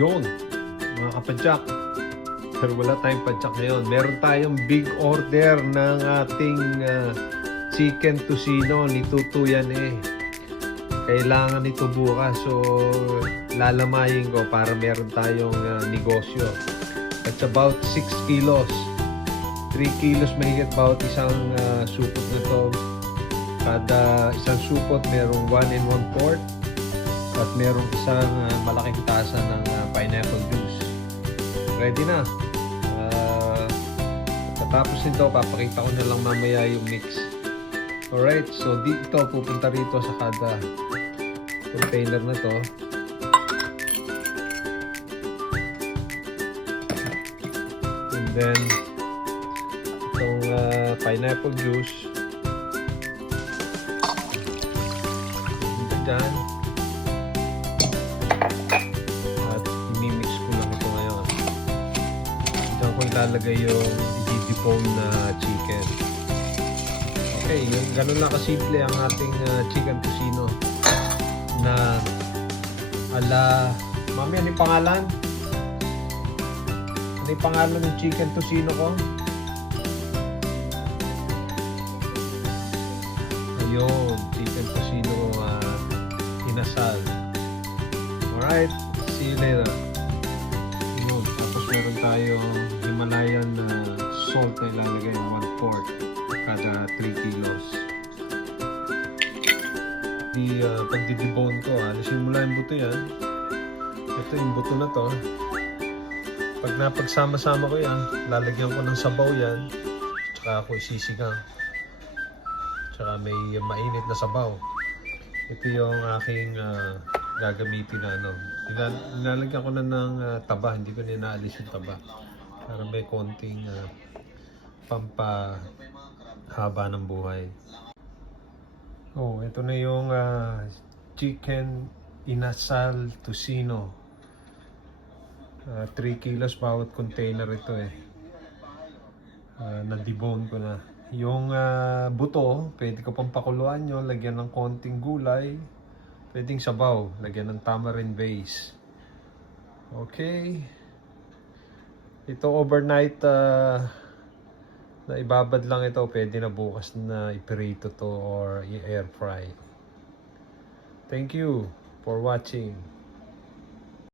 Yun, mga kapadyak. Pero wala tayong padyak ngayon. Meron tayong big order ng ating chicken tocino ni Tutu yan eh. Kailangan ito bukas. So, lalamayin ko para meron tayong negosyo. It's about 6 kilos. 3 kilos mahigit bawat isang supot na to. Kada isang supot merong 1 1/4 at merong isang malaking tasa ng pineapple juice. Ready na. Tapos nito, papakita ko na lang mamaya yung mix. Alright, so dito, pupunta rito sa kada container na to. And then, itong pineapple juice. Dito dyan. At imimix ko lang ito ngayon. Diyan ko ilalagay yung debone na chicken. Okay, yung ganun lang kasimple ang ating chicken tocino na ala... Mami, ano yung pangalan? Ano yung pangalan ng chicken tocino ko? Ayun, chicken tocino inasal. Alright, see you later. Yun, tapos meron tayong Himalayan salt na ilalagay 1/4 kada 3 kilos. Pagdidibone ko, alisin mo lang yung buto yan. Ito yung buto na to. Pag napagsama-sama ko yan, lalagyan ko ng sabaw yan. Tsaka ako isisigang. Tsaka may mainit na sabaw. Ito yung aking gagamitin na ano. Nilalagyan ko na ng taba, hindi ko ninaalis yung taba. Para may konting pampahaba ng buhay. Oh, ito na yung chicken inasal tocino. 3 kilos bawat container ito eh. Na-debone ko na. Yung buto, pwede ko pang pakuluan yun, lagyan ng konting gulay. Pwedeng sabaw, lagyan ng tamarind base. Okay. Ito overnight na ibabad lang ito. Pwede na bukas na iprito to or i-air fry. Thank you for watching.